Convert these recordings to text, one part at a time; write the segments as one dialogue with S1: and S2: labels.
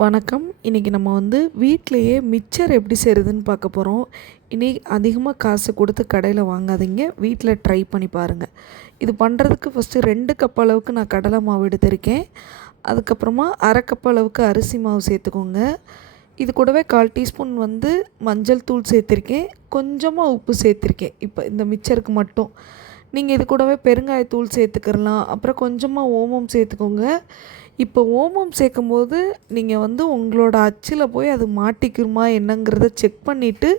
S1: வணக்கம். இன்றைக்கி நம்ம வந்து வீட்டிலையே மிக்சர் எப்படி செய்கிறதுன்னு பார்க்க போகிறோம் இனி அதிகமாக காசு கொடுத்து கடையில் வாங்காதீங்க. வீட்டில் ட்ரை பண்ணி பாருங்கள் இது பண்ணுறதுக்கு ஃபஸ்ட்டு ரெண்டு கப் அளவுக்கு நான் கடலை மாவு எடுத்திருக்கேன். அதுக்கப்புறமா அரை கப் அளவுக்கு அரிசி மாவு சேர்த்துக்கோங்க. இது கூடவே கால் டீஸ்பூன் வந்து மஞ்சள் தூள் சேர்த்துருக்கேன். கொஞ்சமாக உப்பு சேர்த்துருக்கேன். இப்போ இந்த மிக்சருக்கு மட்டும். நீங்கள் இது கூடவே பெருங்காயத்தூள் சேர்த்துக்கிறலாம் அப்புறம் கொஞ்சமாக ஓமம் சேர்த்துக்கோங்க. இப்போ ஓமம் சேர்க்கும்போது நீங்கள் வந்து உங்களோட அச்சில் போய் அது மாட்டிக்குமா என்னங்கிறத செக் பண்ணிவிட்டு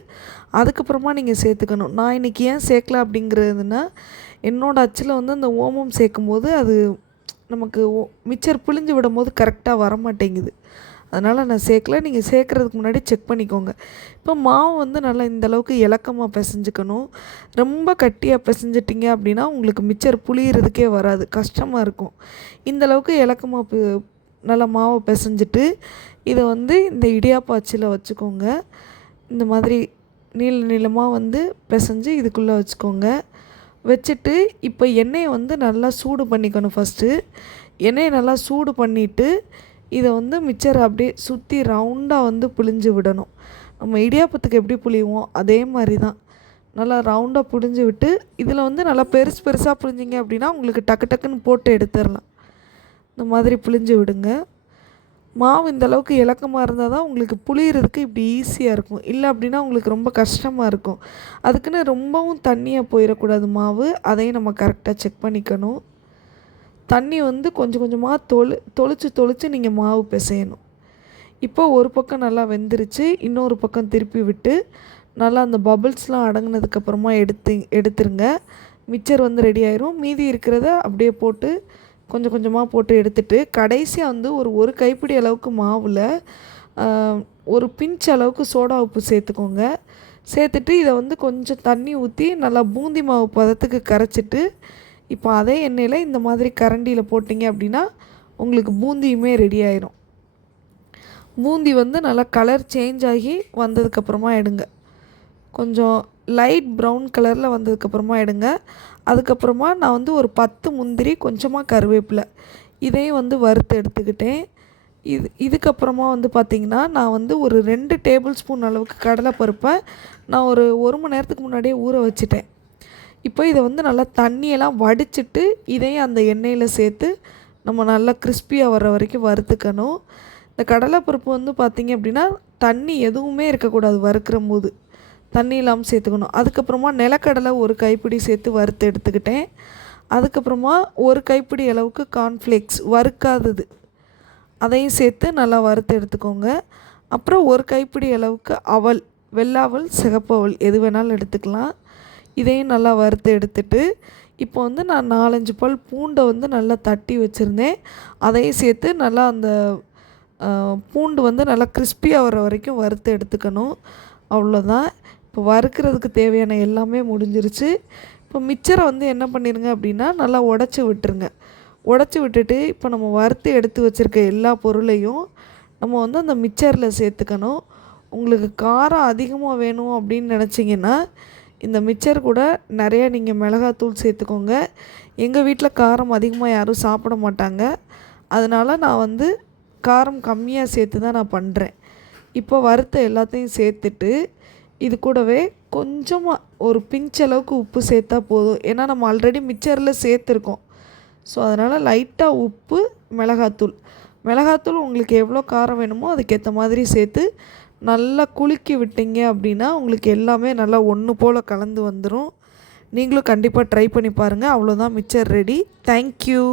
S1: அதுக்கப்புறமா நீங்கள் சேர்த்துக்கணும். நான் இன்றைக்கி ஏன் சேர்க்கல அப்படிங்கிறதுனா என்னோடய அச்சில் வந்து அந்த ஓமம் சேர்க்கும்போது அது நமக்கு மிச்சர் பிழிஞ்சு விடும் போது கரெக்டாக வர மாட்டேங்குது அதனால் நான் சேர்க்கல. நீங்கள் சேர்க்குறதுக்கு முன்னாடி செக் பண்ணிக்கோங்க. இப்போ மாவு வந்து நல்லா இந்தளவுக்கு இலக்கமாக பிசைஞ்சுக்கணும். ரொம்ப கட்டியாக பிசைஞ்சிட்டிங்க அப்படின்னா உங்களுக்கு மிச்சர் புளியறதுக்கே வராது. கஷ்டமாக இருக்கும். இந்தளவுக்கு இலக்கமாக நல்லா மாவை பிசைஞ்சிட்டு இதை வந்து இந்த இடியாப்பாச்சியில் வச்சுக்கோங்க. இந்த மாதிரி நீள நீளமாக வந்து பிசைஞ்சு இதுக்குள்ளே வச்சுக்கோங்க. வச்சுட்டு இப்போ எண்ணெயை வந்து நல்லா சூடு பண்ணிக்கணும் ஃபஸ்ட்டு எண்ணெயை நல்லா சூடு பண்ணிவிட்டு இதை வந்து மிச்சரை அப்படியே சுற்றி ரவுண்டாக வந்து புழிஞ்சு விடணும். நம்ம இடியாப்பத்துக்கு எப்படி புழிவோம் அதே மாதிரி தான். நல்லா ரவுண்டாக புழிஞ்சு விட்டு இதில் வந்து நல்லா பெருசு பெருசாக புழிஞ்சிங்க அப்படின்னா உங்களுக்கு டக்கு டக்குன்னு போட்டு எடுத்துடலாம். இந்த மாதிரி புழிஞ்சு விடுங்க. மாவு இந்த அளவுக்கு இலக்கமாக இருந்தால் தான் உங்களுக்கு புளியறதுக்கு இப்படி ஈஸியாக இருக்கும். இல்லை அப்படின்னா உங்களுக்கு ரொம்ப கஷ்டமாக இருக்கும். அதுக்குன்னு ரொம்பவும் தண்ணியாக போயிடக்கூடாது மாவு. அதையும் நம்ம கரெக்டாக செக் பண்ணிக்கணும். தண்ணி வந்து கொஞ்சம் கொஞ்சமாக தொளு தொளிச்சு தொளிச்சு நீங்கள் மாவு பிசையணும். இப்போ ஒரு பக்கம் நல்லா வெந்துருச்சு இன்னொரு பக்கம் திருப்பி விட்டு நல்லா அந்த பபிள்ஸ்லாம் அடங்கினதுக்கப்புறமா எடுத்து எடுத்துருங்க. மிச்சர் வந்து ரெடி ஆயிரும். மீதி இருக்கிறத அப்படியே போட்டு கொஞ்சம் கொஞ்சமாக போட்டு எடுத்துட்டு கடைசியாக வந்து ஒரு ஒரு கைப்பிடி அளவுக்கு மாவில் ஒரு பிஞ்ச் அளவுக்கு சோடா உப்பு சேர்த்துக்கோங்க. சேர்த்துட்டு இதை வந்து கொஞ்சம் தண்ணி ஊற்றி நல்லா பூந்தி மாவு பதத்துக்கு கரைச்சிட்டு இப்போ அதே எண்ணெயில் இந்த மாதிரி கரண்டியில் போட்டிங்க அப்படின்னா உங்களுக்கு பூந்தியுமே ரெடி ஆயிரும். பூந்தி வந்து நல்லா கலர் சேஞ்ச் ஆகி வந்ததுக்கப்புறமா எடுங்க. கொஞ்சம் லைட் ப்ரௌன் கலரில் வந்ததுக்கப்புறமா எடுங்க. அதுக்கப்புறமா நான் வந்து ஒரு பத்து முந்திரி கொஞ்சமாக கருவேப்பிலை இதையும் வந்து வறுத்து எடுத்துக்கிட்டேன். இது இதுக்கப்புறமா வந்து பார்த்திங்கன்னா நான் வந்து ஒரு ரெண்டு டேபிள் ஸ்பூன் அளவுக்கு கடலைப்பருப்பை நான் ஒரு ஒரு மணி நேரத்துக்கு முன்னாடியே ஊற வச்சுட்டேன். இப்போ இதை வந்து நல்லா தண்ணியெல்லாம் வடிச்சிட்டு இதையும் அந்த எண்ணெயில் சேர்த்து நம்ம நல்லா கிறிஸ்பியாக வர்ற வரைக்கும் வறுத்துக்கணும். இந்த கடலைப்பருப்பு வந்து பார்த்திங்க அப்படின்னா தண்ணி எதுவுமே இருக்கக்கூடாது வறுக்கிற போது தண்ணி இல்லாமல் சேர்த்துக்கணும். அதுக்கப்புறமா நிலக்கடலை ஒரு கைப்பிடி சேர்த்து வறுத்து எடுத்துக்கிட்டேன். அதுக்கப்புறமா ஒரு கைப்பிடி அளவுக்கு கார்ன்ஃப்ளேக்ஸ் வறுக்காதது. அதையும் சேர்த்து நல்லா வறுத்து எடுத்துக்கோங்க. அப்புறம் ஒரு கைப்பிடி அளவுக்கு அவல் வெள்ளாவல் சிகப்பவல் எது வேணாலும் எடுத்துக்கலாம். இதையும் நல்லா வறுத்து எடுத்துட்டு இப்போ வந்து நான் நாலஞ்சு பல் பூண்டை வந்து நல்லா தட்டி வச்சுருந்தேன். அதையும் சேர்த்து நல்லா அந்த பூண்டு வந்து நல்லா கிறிஸ்பியாக வர வரைக்கும் வறுத்து எடுத்துக்கணும். அவ்வளோதான். இப்போ வறுக்கிறதுக்கு தேவையான எல்லாமே முடிஞ்சிருச்சு. இப்போ மிச்சரை வந்து என்ன பண்ணிடுங்க அப்படின்னா நல்லா உடச்சி விட்டுருங்க. உடச்சி விட்டுட்டு இப்போ நம்ம வறுத்து எடுத்து வச்சுருக்க எல்லா பொருளையும் நம்ம வந்து அந்த மிக்சரில் சேர்த்துக்கணும். உங்களுக்கு காரம் அதிகமாக வேணும் அப்படின்னு நினச்சிங்கன்னா இந்த மிக்சர் கூட நிறையா நீங்கள் மிளகாத்தூள் சேர்த்துக்கோங்க. எங்கள் வீட்டில் காரம் அதிகமாக யாரும் சாப்பிட மாட்டாங்க. அதனால் நான் வந்து காரம் கம்மியாக சேர்த்து தான் நான் பண்ணுறேன் இப்போ வறுத்த எல்லாத்தையும் சேர்த்துட்டு இது கூடவே கொஞ்சமாக ஒரு பிஞ்ச் அளவுக்கு உப்பு சேர்த்தா போதும். ஏன்னா நம்ம ஆல்ரெடி மிக்சரில் சேர்த்துருக்கோம். ஸோ அதனால் லைட்டாக உப்பு மிளகாத்தூள் மிளகாத்தூள் உங்களுக்கு எவ்வளோ காரம் வேணுமோ அதுக்கேற்ற மாதிரி சேர்த்து நல்லா குலுக்கி விட்டீங்க அப்படின்னா உங்களுக்கு எல்லாமே நல்லா ஒன்று போல் கலந்து வந்துடும் நீங்களும் கண்டிப்பாக ட்ரை பண்ணி பாருங்கள் அவ்வளோதான் மிச்சர் ரெடி தேங்க்யூ